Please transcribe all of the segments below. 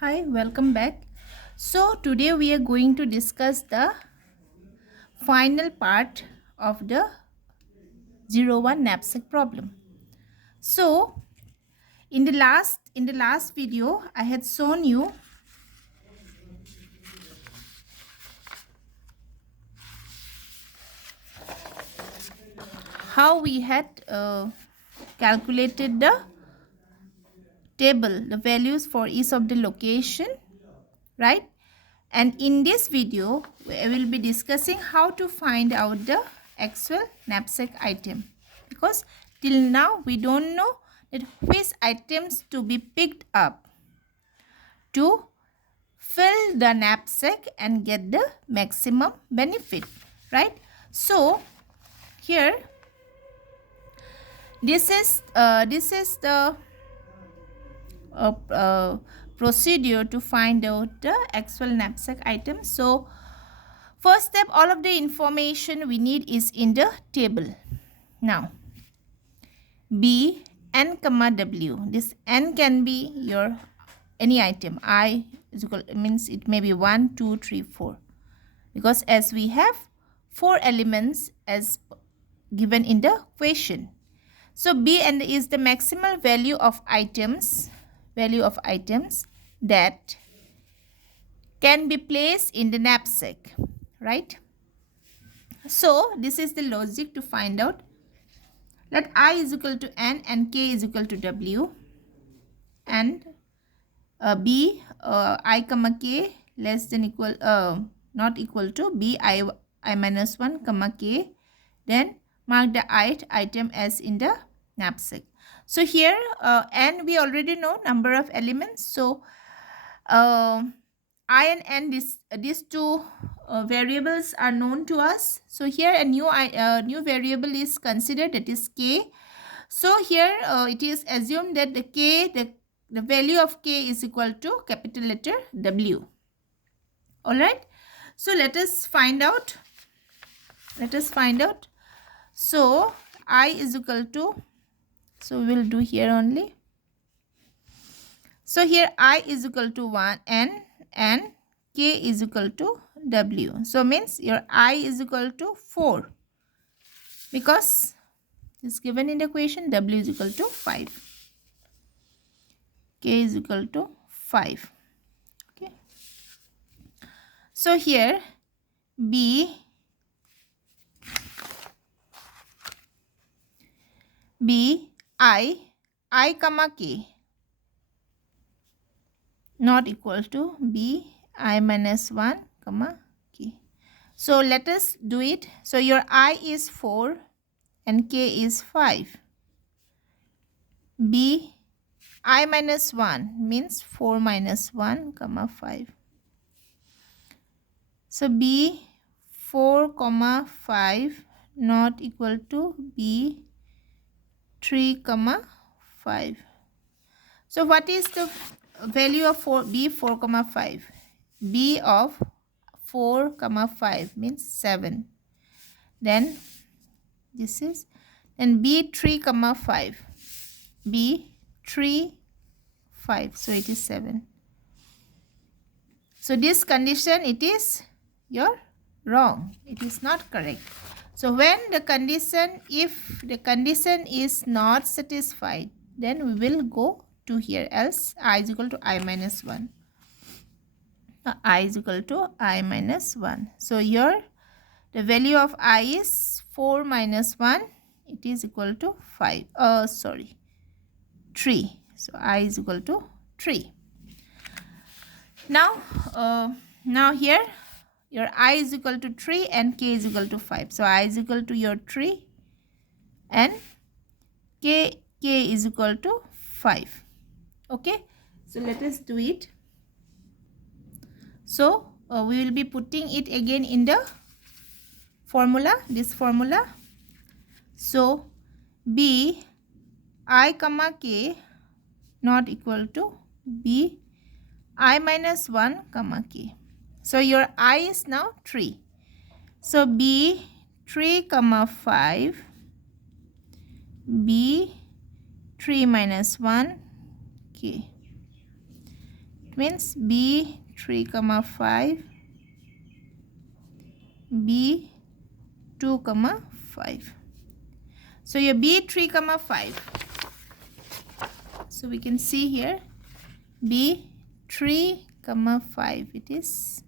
Hi, welcome back. So, today we are going to discuss the final part of the 01 knapsack problem. So, in the last video I had shown you how we had calculated the table, the values for each of the location, right? And in this video, I will be discussing how to find out the actual knapsack item. Because till now, we don't know that which items to be picked up to fill the knapsack and get the maximum benefit, right? So, here, this is the procedure to find out the actual knapsack item. So, first step, all of the information we need is in the table. Now, B, N, comma, W. This N can be your any item. I is equal, means it may be 1, 2, 3, 4. Because as we have 4 elements as given in the question. So, B and is the maximal value of items that can be placed in the knapsack, right? So, this is the logic to find out. Let I is equal to N and K is equal to W, and B I comma K less than equal not equal to B I minus 1 comma K. Then mark the ith item as in the knapsack. So here N we already know number of elements. So I and N, these two variables are known to us. So here a new variable is considered, that is K. So here it is assumed that the value of K is equal to capital letter W. Alright. So let us find out. So I is equal to, so we will do here only. So here I is equal to 1 N and K is equal to W. So means your I is equal to 4 because it's given in the equation. W is equal to 5. K is equal to 5. Okay. So here I comma K not equal to B I minus 1 comma K. So let us do it. So your I is 4 and K is 5. B I minus 1 means 4 minus 1 comma 5. So B 4 comma 5 not equal to B 3 comma 5. So what is the value of B 4 comma 5? B of 4 comma 5 means 7. Then this is, then B 3 comma 5. B 3 5. So it is 7. So this condition, it is your wrong. It is not correct. So when the condition, if the condition is not satisfied, then we will go to here, else I is equal to I minus 1. I is equal to I minus 1. So here the value of I is 4 minus 1. It is equal to 5. 3. So I is equal to 3. Now here your I is equal to 3 and K is equal to 5. So I is equal to your 3 and K is equal to 5. Okay. So let us do it. So we will be putting it again in the formula, this formula. So B I comma K not equal to B I minus 1 comma K. So your I is now 3. So B 3 comma 5, B 3 minus 1 K. It means B 3 comma 5, B 2 comma 5. So your B 3 comma 5. So we can see here B 3 comma 5, it is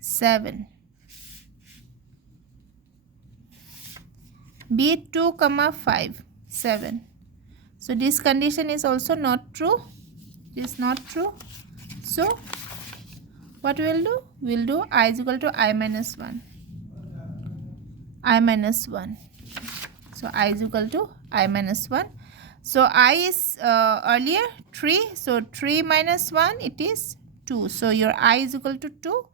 7. B 2 comma 5, 7. So this condition is also not true. It is not true. So what we will do? We will do I is equal to I minus 1. I minus 1. So I is equal to I minus 1. So I is earlier 3. So 3 minus 1, it is 2. So your I is equal to 2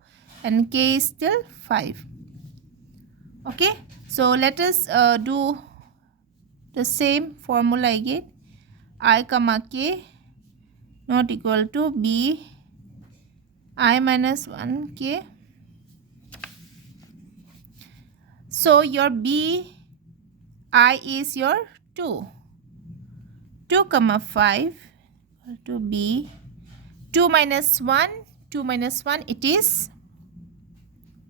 and K is still 5. Okay. So let us do the same formula again. I comma K not equal to B I minus 1 K. So your B I is your 2. 2 comma 5 equal to B. 2 minus 1. 2 minus 1, it is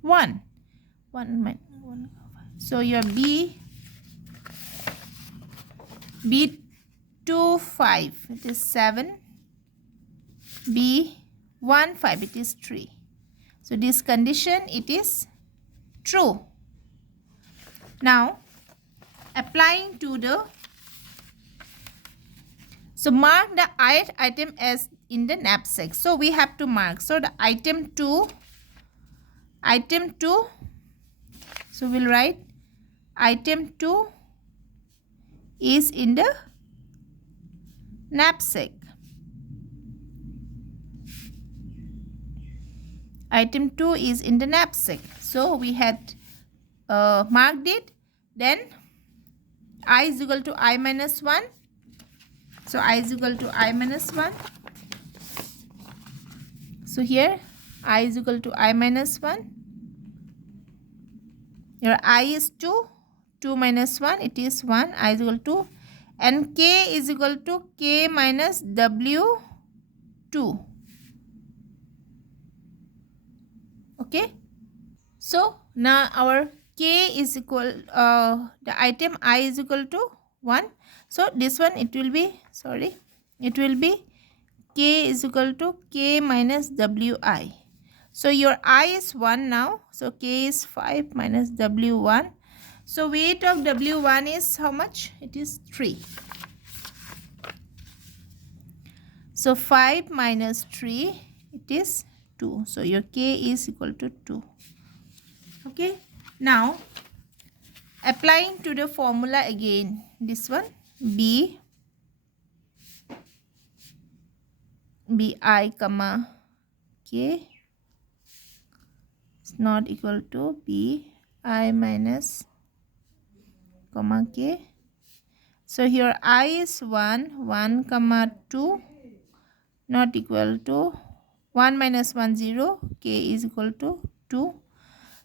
1. 1 minus 1. So your B 2 5, it is 7. B 1 5, it is 3. So this condition, it is true. Now applying to the, so mark the ith item as in the knapsack. So we have to mark. So the item 2, so we'll write item 2 is in the knapsack. Item 2 is in the knapsack. So we had marked it. Then I is equal to I minus 1. So I is equal to I minus 1. So here I is equal to I minus 1. Your I is 2. 2 minus 1, it is 1. I is equal to, and K is equal to K minus W2. Okay. So now our K is equal, the item I is equal to 1. So this one, it will be, it will be K is equal to K minus Wi. So your I is 1 now. So K is 5 minus W1. So weight of W1 is how much? It is 3. So 5 minus 3, it is 2. So your K is equal to 2. Okay. Now applying to the formula again, this one B I comma K is not equal to B I minus comma K. So here I is 1 comma 2 not equal to 1 minus 1 0, K is equal to 2.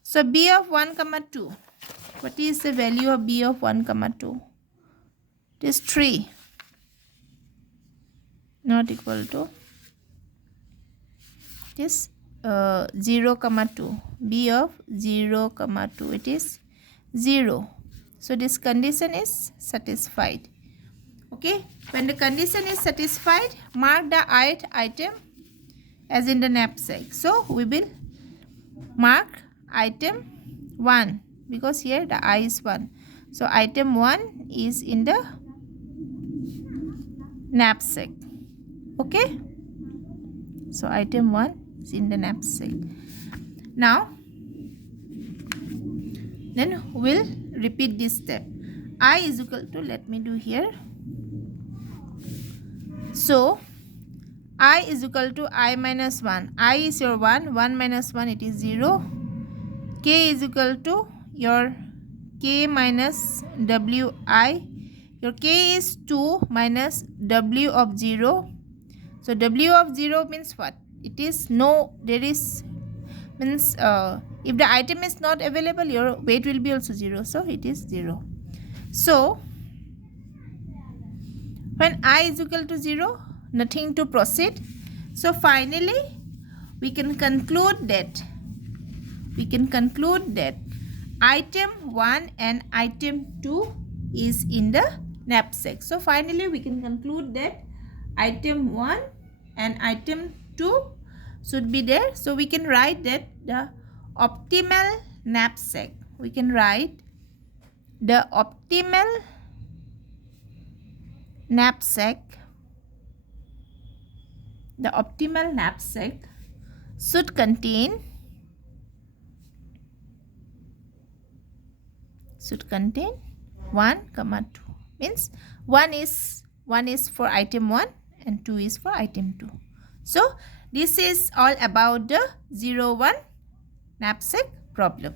So B of 1 comma 2, what is the value of B of 1 comma 2? It is 3 not equal to, it is 0 comma 2. B of 0 comma 2, it is 0. So this condition is satisfied. Okay. When the condition is satisfied, mark the ith item as in the knapsack. So we will mark item 1 because here the I is 1. So item 1 is in the knapsack. Okay. So item 1 is in the knapsack. Now then we'll repeat this step. I is equal to, let me do here. So I is equal to I minus 1. I is your 1. 1 minus 1, it is 0. K is equal to your K minus Wi. Your K is 2 minus W of 0. So W of 0 means what? It is no, there is, means if the item is not available, your weight will be also 0. So it is 0. So when I is equal to 0, nothing to proceed. So finally we can conclude that item 1 and item 2 is in the knapsack. So finally we can conclude that item 1 and item 2 should be there. So we can write that the optimal knapsack. We can write the optimal knapsack. The optimal knapsack should contain 1, 2. Means 1 is for item 1 and 2 is for item 2. So this is all about the 0, 1 knapsack problem.